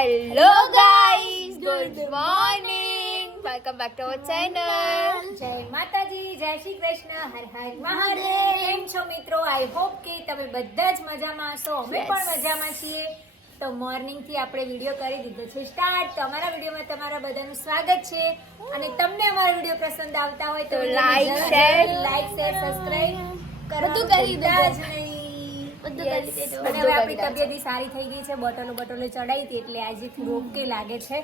Hello guys good morning welcome back to our channel જય માતાજી જય શ્રી કૃષ્ણ. હર હર મહાદેવ. કેમ છો મિત્રો? આઈ હોપ કે તમે બધા જ મજામાં હશો. અમે પણ મજામાં છીએ. તો મોર્નિંગથી આપણે વીડિયો કરી દીધો છે સ્ટાર્ટ તો અમારા વિડીયોમાં તમારા બધાનું સ્વાગત છે. અને તમને અમારા વીડિયો પસંદ આવતા હોય તો like share like share subscribe બધું કરી દેજો. બધું કરી દીધું. અને બધું હવે આપણી તબિયત સારી થઈ ગઈ છે. બોટલો બોટલો ચડાવી હતી એટલે આજે થોડું ઓકે લાગે છે.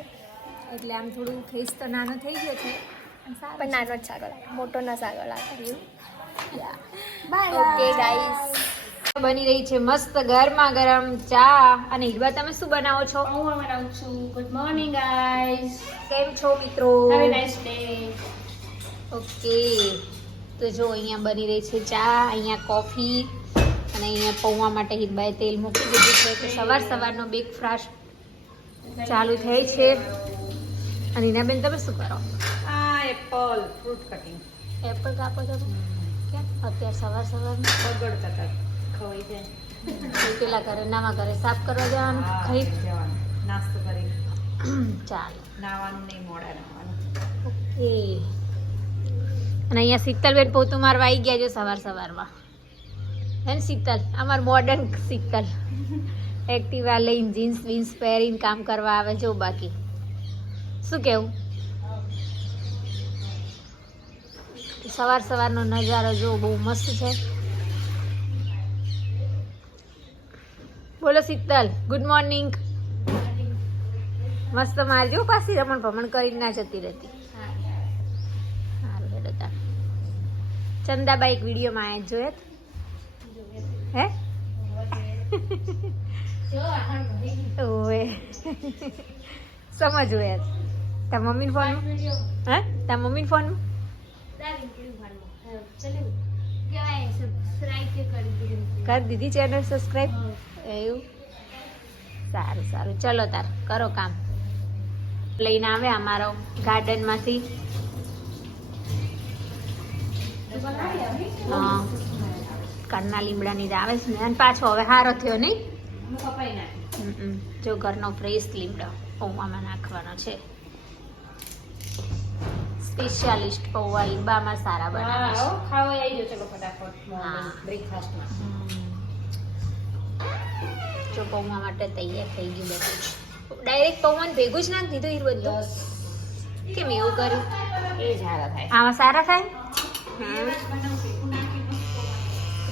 એટલે આમ થોડું ફેસ તો નાનો થઈ ગયો છે. પણ નાનો જ સાગર લાગે. મોટો ના સાગર લાગે. બાય ઓકે ગાઈસ બની રહી છે મસ્ત ગરમા ગરમ ચા. અને હિરવા તમે શું બનાવો છો? હું બનાવું છું. ગુડ મોર્નિંગ ગાઈસ કેમ છો મિત્રો? Have a nice day okay તો જો અહીંયા બની રહી છે ચા અહીંયા કોફી. અને અહીંયા પૌવા માટે હિરબાએ તેલ મૂકી દીધું છે તો સવાર સવારનો બ્રેકફાસ્ટ ચાલુ થાય છે. અને હિનાબેન તમે શું કરો? આ એપલ ફ્રૂટ કટિંગ એપલ કાપો છો કેમ? અત્યારે સવાર સવારમાં? બગડતા હતા ખવાઈ જાય પેલા ઘરે નામાં ઘરે સાફ કરવા જવાનું? ખાઈ જવાનું. નાસ્તો કરી. ચાલો. નાવાનું નહીં મોડા નાવાનું. ઓકે. અને અહીંયા શીતલબેન પોતું મારવા આવી ગયા છે સવાર સવારમાં. હે શીતલ? અમાર મોડર્ન શીતલ. એક્ટિવા લઈને જીન્સ વીન્સ પહેરીને કામ કરવા આવે જો બાકી. શું કેવું? સવાર સવારનો નજારો જો બહુ મસ્ત છે. બોલો શીતલ ગુડ મોર્નિંગ મસ્ત મારજો પાછી રમણ ભમણ કરીને ના જતી રહેતી. ચંદાબાઈ એક વિડીયોમાં આયા જોયે હે? ઓવે. સમજ હોય તાર મમ્મી ફોન હે? તાર મમ્મી ફોન કરી દીધી ચેનલ સબસ્ક્રાઇબ એવું? સારું સારું. ચલો તાર કરો કામ. લઈને આવે અમારો ગાર્ડનમાંથી હા. કાળના લીમડાની આવે છે ને અને પાછો હવે હારો થયો નહીં? હમ, હમ. જો ઘરનો ફ્રેશ લીમડો પૌવામાં નાખવાનો છે. સ્પેશિયાલિસ્ટ પૌવા ઈબામાં સારા બનાવે છે. ખાવા આવી ગયો ચલો ફટાફટ બ્રેકફાસ્ટમાં જો પૌવા માટે તૈયાર થઈ ગયું બધું ડાયરેક્ટ પૌવાને ભેગું જ નાખી દીધું હીર બધું? કેમ એવું કર્યું? એ સારા થાય. આમાં સારા થાય?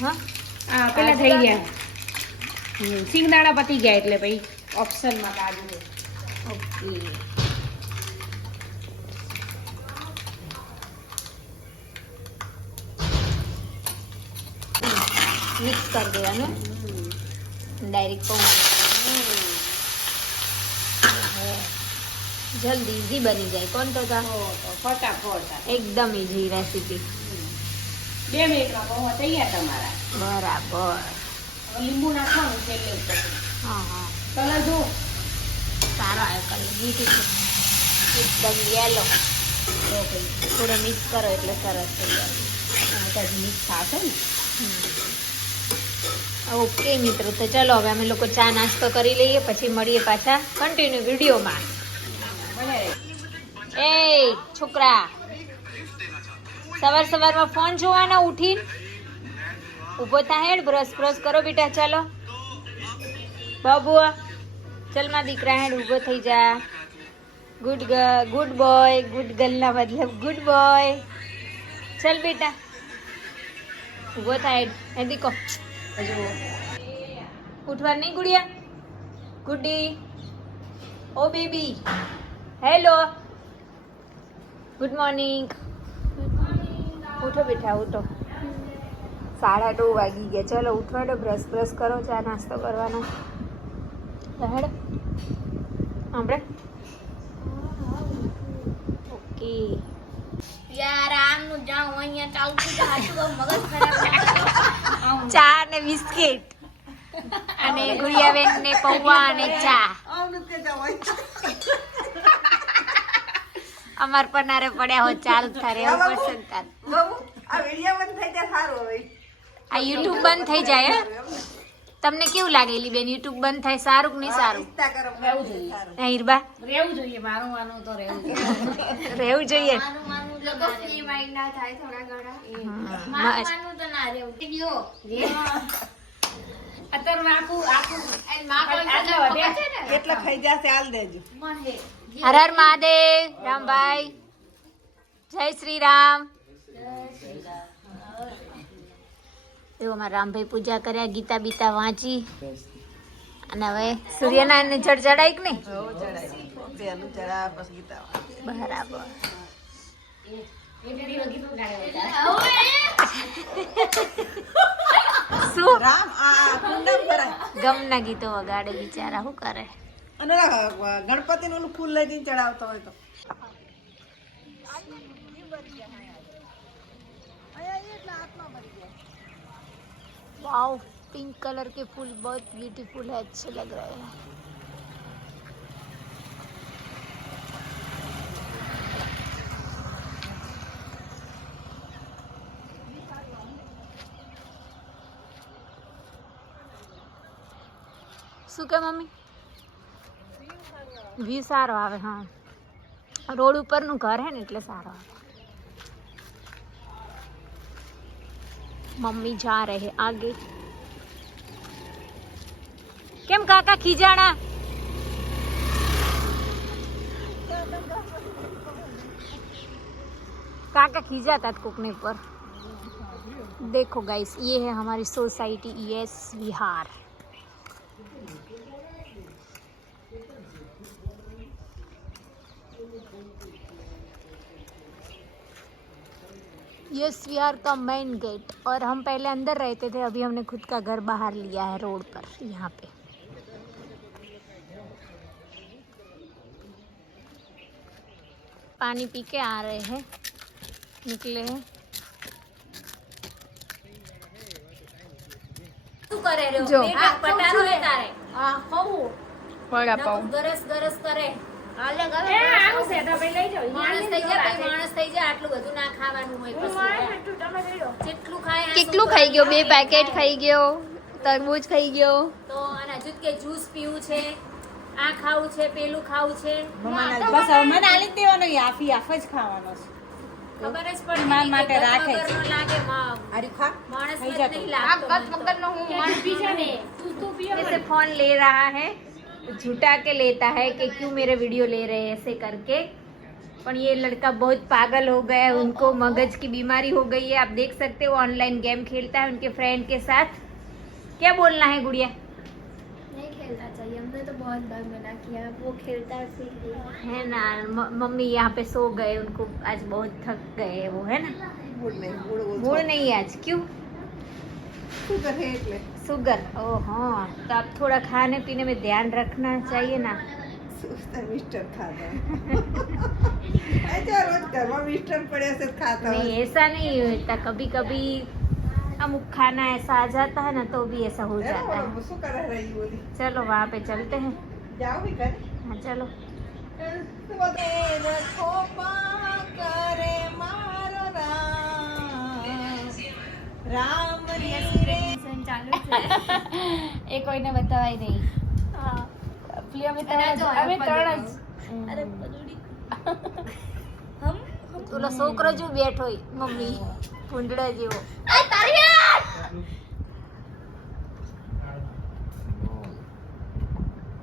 હા? પેલા થઈ ગયા. સિંગદાણા પતી ગયા એટલે ભાઈ ઓપ્શનમાં કાજુ ઓકે. મિક્સ કરી દેવાનું. ડાયરેક્ટ પૌવા. જલ્દી ઈઝી બની જાય. કોણ તો ફટાફટ એકદમ ઈઝી રેસીપી બે મિનિટમાં પૌવા તૈયાર તમારા. બરાબર. લીંબુ નાખવાનું છેલ્લે ઉપર હા હા. કલર જો. સારો આવ્યો કલર બ્યુટીફુલ એકદમ યેલો થોડો મિક્સ કરો એટલે સરસ થઈ જાય. મિક્સ થશે ને? ઓકે મિત્રો તો ચલો હવે અમે લોકો ચા નાસ્તો કરી લઈએ પછી મળીએ પાછા કન્ટિન્યુ વિડીયોમાં એ છોકરા. સવાર સવારમાં ફોન જોવાના ઉઠીને. ઊભો થાય હેડ, બ્રશ બ્રશ કરો બેટા, ચાલો. બાબુ ચલમાં દીકરા હેડ ઊભો થઈ જા. ગુડ ગુડ બોય ગુડ ગર્લના મતલબ ગુડ બોય ચલ બેટા. ઊભો થાય હેડ. હે દીકો. ઉઠવા નહીં ગુડિયા? ગુડી. ઓ બેબી. હેલો ગુડ મોર્નિંગ ઉઠો બેઠા ઉઠો. સાડા નવ વાગી ગયા. ચલો ઉઠવાડો બ્રશ બ્રશ કરો ચા નાસ્તો કરવાનો. હેડ આપણે ઓકે. યાર આમનું જાઉં અહીંયા ચાલતું તો હાચું મગજ ખરાબ ચા ને બિસ્કિટ. અને ગુડિયાબેન ને પૌવા અને ચા. અમાર પનારે પડ્યા હો ચાલ થારે એવું પડશે તાર આ યુટ્યુબ બંધ થઈ જાય હે? તમને કેવું લાગે બેન? યુટ્યુબ બંધ થાય સારું કે નહીં સારું? રહેવું જોઈએ. હીરબા? રહેવું જોઈએ મારું માનું તો રહેવું જોઈએ. રહેવું જોઈએ. માનું માનું લોકો ફ્રી માઇન્ડ ના થાય થોડા ઘણા. હા, માનું તો ના રહેવું. ગયો અત્યારે આખું આખું અને માં કોઈ આટલા કદાચ વધ્યા? ને? કેટલા ખાઈ જશે હાલ દેજો. મને હર હર મહાદેવ. રામભાઈ. જય શ્રી રામ. એવું અમારા રામભાઈ પૂજા કર્યા, ગીતા બીતા વાંચી. અને હવે સૂર્યનારાયણ જળ ચડાય કે નહીં? બરાબર. શું? ગમના ગીતો વગાડે બિચારા, શું કરે? અને ગણપતિ નું ફૂલ લઈ ચડાવતો હોય તો. वाओ पिंक कलर के फूल बहुत ब्यूटीफुल है अच्छे लग रहे हैं શું કે મમ્મી વ્યૂ સારો આવે હા રોડ ઉપરનું ઘર હે ને એટલે સારો આવે મમ્મી જા રહે આગે કેમ કાકા ખીજાણા काका खींचाता था कुकने पर देखो गाइस ये है हमारी सोसाइटी यस ये वी आर का मेन गेट और हम पहले अंदर रहते थे अभी हमने खुद का घर बाहर लिया है रोड पर यहाँ पे। पानी पी के आ रहे हैं निकले हैं। तू कर रहे हो? जो। पटारो लेता रहे आ हाँ, हो पड़ा पाऊँ गरस गरस करे। કેટલું ખાઈ ગયો બે પેકેટ ખાઈ ગયો તરબૂચ ખાઈ ગયો તો અને હજુ કે જ્યુસ પીવું છે આ ખાવું છે પેલું ખાવું છે બસ મને આલી દેવાનો આફી આફ જ ખાવાનો છે ખબર જ પડી માર માટે રાખે છે લાગે અરે ખા માણસ નહીં લાગતો આ ગત વગર નો હું મન પી જાને તું તું પીઓ ફોન લે રહા હે झुटा के लेता है कि क्यों मेरे वीडियो ले रहे हैं ऐसे करके। पर ये लड़का बहुत पागल हो गया है उनको मगज की बीमारी हो गई है। आप देख सकते हो ऑनलाइन गेम खेलता है उनके फ्रेंड के साथ। क्या बोलना है गुड़िया? नहीं खेलना चाहिए हमने तो बहुत बार मना किया वो खेलता है फिर है ना मम्मी यहाँ पे सो गए उनको आज बहुत थक गए वो है ना? मूड नहीं आज क्यों? शुगर। ओ हाँ तो आप थोड़ा खाने पीने में ध्यान रखना चाहिए ना। मिस्टर खाता रोज घर मिस्टर पड़े से खाता नहीं ऐसा नहीं होता। कभी कभी अमुक खाना ऐसा आ जाता है ना तो भी ऐसा हो जाता है। चलो वहाँ पे चलते हैं। जाओ भी कर हाँ चलो तो करे मारो राम। राम ચાલુ છે. એ કોઈને બતાવાય નહીં. હા. પેલી અમે ત્રણ અમે ત્રણ જ. અરે પદુડી. હમ? ઓલો છોકરો જો બેઠો મમ્મી ભૂંડડા જેવો. આ તારી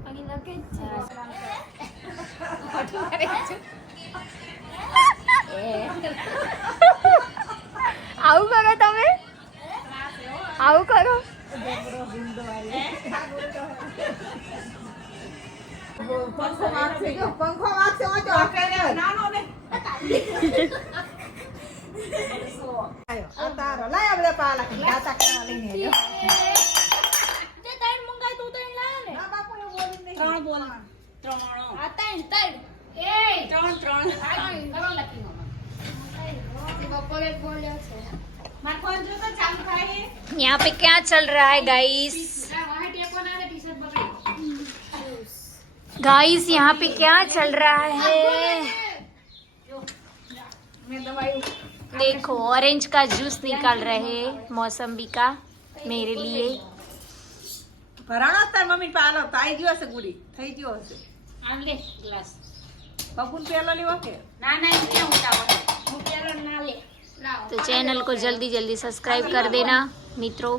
અહીં લગે જ છે. આવું કરો તમે. આવું કરો. પંખો વાગશે જો પંખો વાગશે હોય તો આપણે નાનો ને તારો લાય આપણે પાલા દાતા કરવા લઈને આવ્યો તે તારી મંગાઈ તું તો લાયો ને ના બાપુ એવું બોલી નહીં ત્રણ બોલ ત્રણ. આ ત્રણ ત્રણ. એ ત્રણ ત્રણ કરો બપોરે બોલ્યો છે. માર ફોન જો તો ચાલુ થાય હે यहाँ पे क्या चल रहा है गाइस આ વાહે ટેકો ના દે ટી-શર્ટ બગડી गाइस यहाँ पे क्या चल रहा है મેં દવાઈ देखो ऑरेंज का जूस निकाल रहे हैं मौसम्बी का मेरे लिए ભરાણો તાર મમ્મી પાલો તો આઈ ગયો હશે ગુડી થઈ ગયો હશે આમ લે ગ્લાસ બબુન પેલો લેવો કે ના ના એ ક્યાં ઉતાવળ હું પેલો ના લે લાવો तो चैनल को जल्दी जल्दी सब्सक्राइब कर देना मित्रों।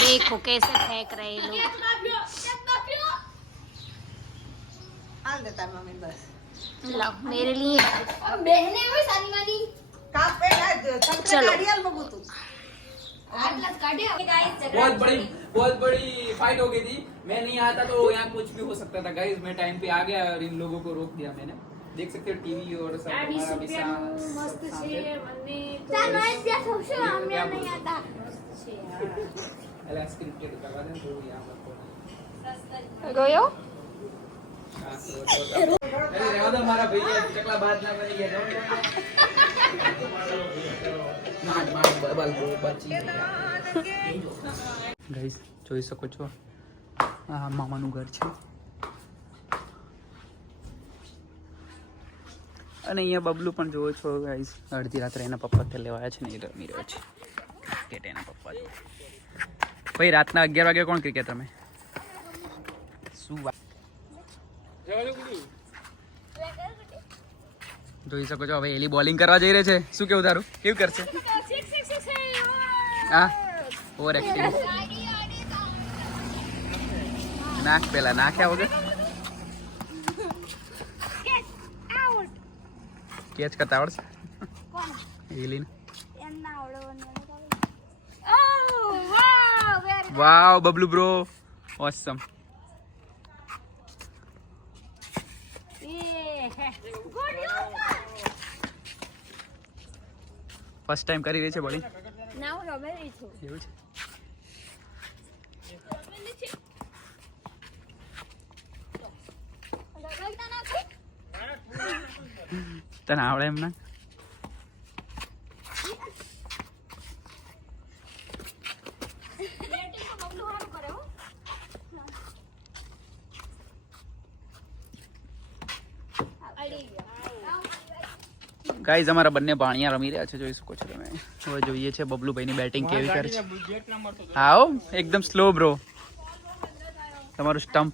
देखो कैसे फेंक रहे लोग। लो मेरे लिए। चलो। बहुत बड़ी बहुत बड़ी फाइट हो गई थी। मैं नहीं आता तो यहाँ कुछ भी हो सकता था। गाइज़ मैं टाइम पे आ गया और इन लोगों को रोक दिया मैंने। देख सकते हो टीवी और सब हमारा भी मस्त से मन्ने नहीं आता। तो गयो? अरे हमारा भैया चकला बात ना बने ये मार मार ગાઈસ જોઈ શકો છો આ મામાનું ઘર છે અને અહીંયા બબલું પણ જોવો છો ગાઈસ અડધી રાત્રે એના પપ્પા તે લેવાયા છે ને એ રમી રહ્યો છે ક્રિકેટ એના પપ્પા ભાઈ રાતના અગિયાર વાગે કોણ ક્રિકેટ રમે શું જોઈ શકો છો હવે એલી બોલિંગ કરવા જઈ રહે છે શું કેવું તારું કેવું કરશે હા ઓવર એક્ટિંગ નાખ પેલા નાખ્યા વગર કેચ કરતા આવડશે એલીને wow Bablu bro awesome first time કરી રહી છે બોલિંગ ના હું રમેલી છું એવું છે રગડતા નથી તને આવડે એમ ના? ગાઈઝ અમારા બંને ભાણિયા રમી રહ્યા છે જોઈ શકો છો તમે. હવે જોઈએ છે બબલુભાઈની બેટિંગ કેવી કરે છે. હો, એકદમ સ્લો બ્રો તમારું સ્ટમ્પ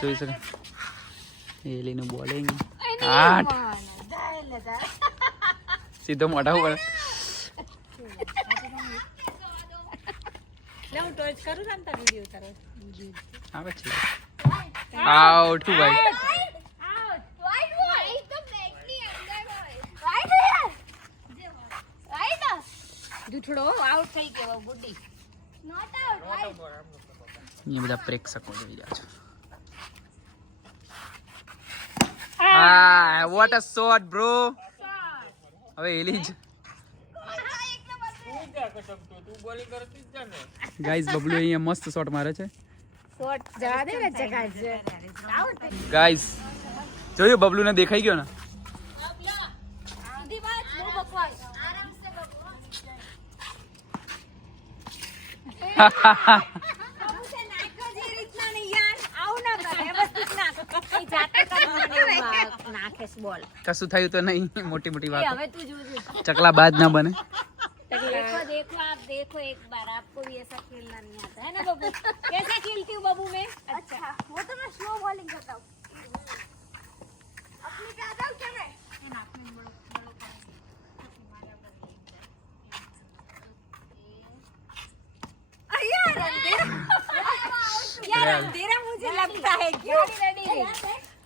જોઈ શકો. એલીનું બોલિંગ આઠ. સીધો મોઢા ઉપર. લે હું ટોચ કરું ને તાર વિડિયો તારો આવે છે. આઉટ ભાઈ. જૂઠડો આઉટ થઈ ગયો Not out, બધા પ્રેક્ષકો જોઈ રહ્યા છો. આ વોટ અ શોટ બ્રો હવે એલી જ. ગાઈઝ બબલુ અહીંયા મસ્ત શોટ મારે છે. શોટ જવા દે ને જગા ગાઈઝ જોયું બબલુને દેખાઈ ગયો ને? હા કર જાતે કરવાનું નાખે છે બોલ કશું થયું તો નહીં મોટી મોટી વાત હવે તું જોજો ચકલા બાજ ના બને देखो देखो आप देखो एक बार आपको भी ऐसा खेलना नहीं आता है ना बबू कैसे खेलती हूँ बबू मैं अच्छा वो तो मैं स्लो बॉलिंग करता हूँ अपनी पे आ जाओ क्या मैं अरे यार यार अंधेरा मुझे लगता है क्यों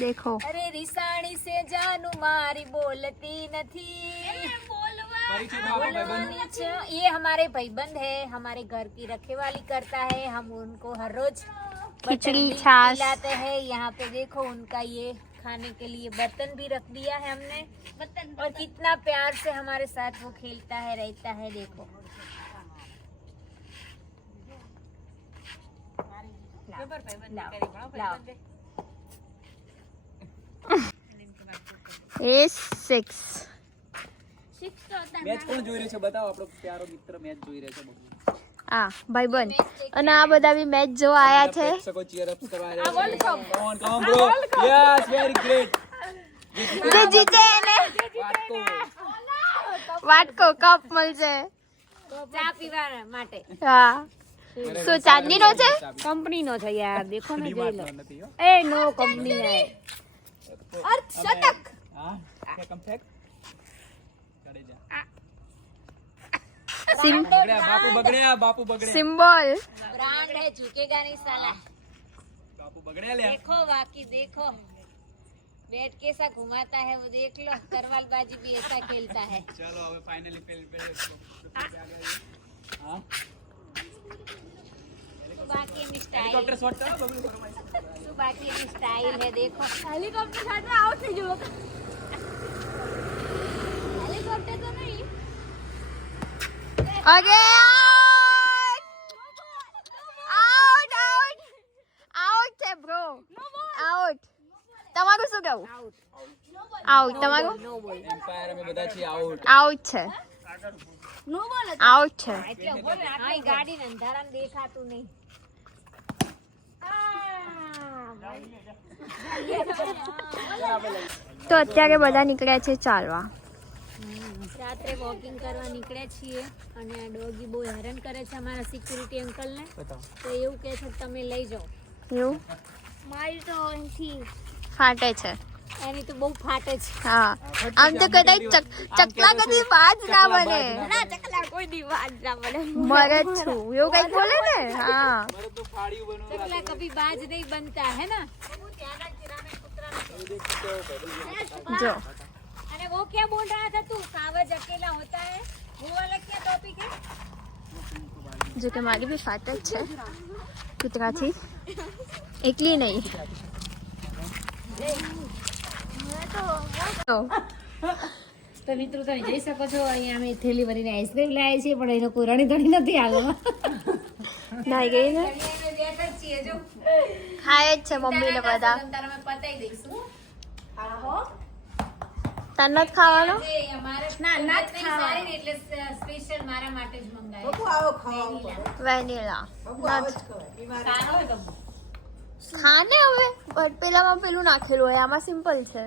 દેખો અરે रिसाणी से जानू मारी बोलती નથી बोलवानी च- ये हमारे भाईबंद है हमारे घर की रखेवाली करता है हम उनको हर रोज बर्तन खिचड़ी, भी छाछ। खिलाते हैं यहाँ पे देखो उनका ये खाने के लिए बर्तन भी रख दिया है हमने बर्तन और कितना प्यार से हमारे साथ वो खेलता है रहता है देखो लाओ, लाओ। એ સિક્સ મેચ કોણ જોઈ રહ્યો છે? બતાવો આપણો પ્યારો મિત્ર મેચ જોઈ રહ્યો છે બબુ. આ ભાઈબંધ. અને આ બધા બી મેચ જોવા આયા છે. કરવા બ્રો યસ વેરી ગ્રેટ જે જીતે એને. વાટકો. વાટકો કપ મળશે. ચા પીવા માટે. હા. શું ચાંદીનો છે? કંપની નો છે યાર દેખો ને જોઈ લો. નથી એ નો કંપની है અર્થ શતક बापू बगड़े बापू बगड़े सिंबल ब्रांड है? झुकेगा नहीं साला बापू बगड़े ले देखो बाकी देखो बैट कैसा घुमाता है वो देख लो करवाल बाजी भी ऐसा खेलता है चलो अब फाइनली फेल पे बाकी में स्टाइल हेलीकॉप्टर शॉट करो बाकी में स्टाइल है देखो हेलीकॉप्टर शॉट आउट नहीं जो Okay. आउट तमारो आउट नो बॉल आउट है आई बोल आई गाड़ी ने धरन देखा तू नहीं तो अत्यारे बड़ा निकले छे चालवा રાત્રે વોકિંગ કરવા નીકળ્યા છીએ અને આ ડોગી બહુ હેરાન કરે છે અમારા સિક્યુરિટી અંકલ ને તો એવું કે છે તમે લઈ જાઓ. એવું? મારી તો અહીંથી ફાટે છે. એની તો બહુ ફાટે છે. હા. આમ તો કદાચ ચકલા કદી વાત ના બને. ના ચકલા કોઈ દી વાત ના બને. મરે છું. એવું કઈ બોલે ને? હા. ચકલા કભી બાજ નહીં બનતા હે ના? જો. अरे वो क्या बोल रहा था तू कागज अकेला होता है वो वाला क्या टॉपिक है જો કે મારી બી ફાટે જ છે કૂતરાથી એકલી નહીં તો તો મિત્રો તમે જઈ શકો છો અહીંયા અમે થેલી ભરીને આઈસ્ક્રીમ લાવીએ છીએ પણ એનો કોઈ રણી ધણી નથી હાલમાં નાઈ ગઈ ને છીએ જો ખાય જ છે મમ્મી ને બધા અમે પતાઈ દઈશું જ ખાવાનો? ના ના સારી ને એટલે સ્પેશિયલ મારા માટે જ મંગાવ્યું બબુ આવો ખાવો વેનીલા. આવો. તો ખાને હવે? બટ પેલામાં પેલું નાખેલું હોય આમાં સિમ્પલ છે.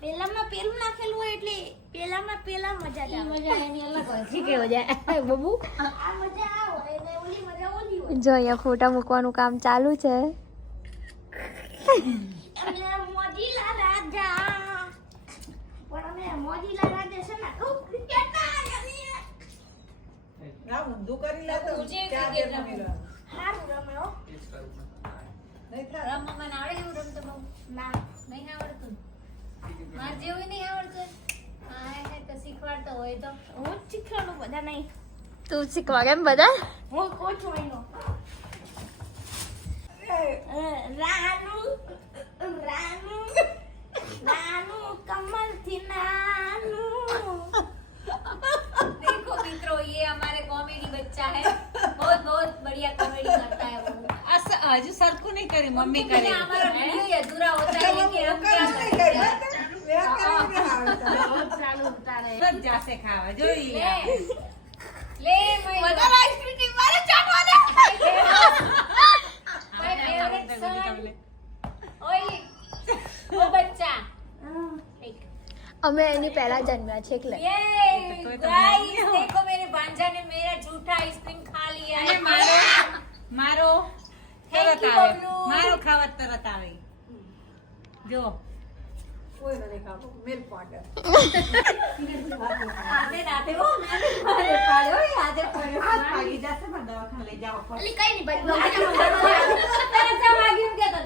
પેલામાં પેલું નાખેલું હોય એટલે પેલામાં પેલા મજા જ આવે. મજા એની અલગ હોય. છે કે મજા? બબુ? આ મજા આ હોય એટલે ઓલી મજા ઓલી હોય. જો અહીંયા ફોટા મૂકવાનું કામ ચાલુ છે અમે મોજીલા રાજા પણ અમે મોજીલા રાજા છે ને ખૂબ ક્રિકેટ ના રમીએ. ના, ઊંધું કરી લે તો cricket બે રમી લો. સારું રમે હો. નહીં થાય. રમવા મને આવડે એવું રમતો બહુ? ના નહીં આવડતું. માર જેવું નહીં આવડતું? હા હે તો શીખવાડતો હોય તો. હું જ શીખવાડું બધા નહીં તું શીખવાડ કેમ બધા? હું કોચ હોય નો. રાનુ રાનુ રાનુ કમલથી નાનુ. देखो मित्रों ये हमारे कॉमेडी बच्चा है बहुत बहुत बढ़िया कॉमेडी करता है वो હજુ સરખું નહીં કર્યું મમ્મી मैंने કરે हमारा वीडियो ही अधूरा होता है कि हम क्या નહીં करते કરી. हैं મેં કરી નહીં આવડતું. बहुत चालू होता है તરત જાશે ખાવા જોઈ ले ले मैं બધા આઈસ્ક્રીમ મારે ચાટવાને my favorite son ओए वो बच्चा एक અમે એની પહેલા જન્મ્યા છે એટલે ये गाइस देखो मेरे भांजा ने मेरा झूठा आइसक्रीम खा लिया है મારો મારો Thank તરત you, આવે બબલુ. મારો ખાવા તરત આવે જો કોઈને નહીં ખાવું. Milk powder. आधे नाते वो मैंने मारे पाड़ो याद જશે પણ દવાખાને લઈ જવા પડશે અલી કઈ નહીં ભાઈ તરત જાવ વાગ્યું કે તો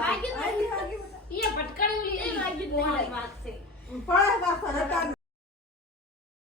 વાગી, વાગી. એ ભટકાડી ઓલી એ વાગ્યું વાત ਪੜਿਆ ਕਰ ਸਾਰੇ ਕੰਨ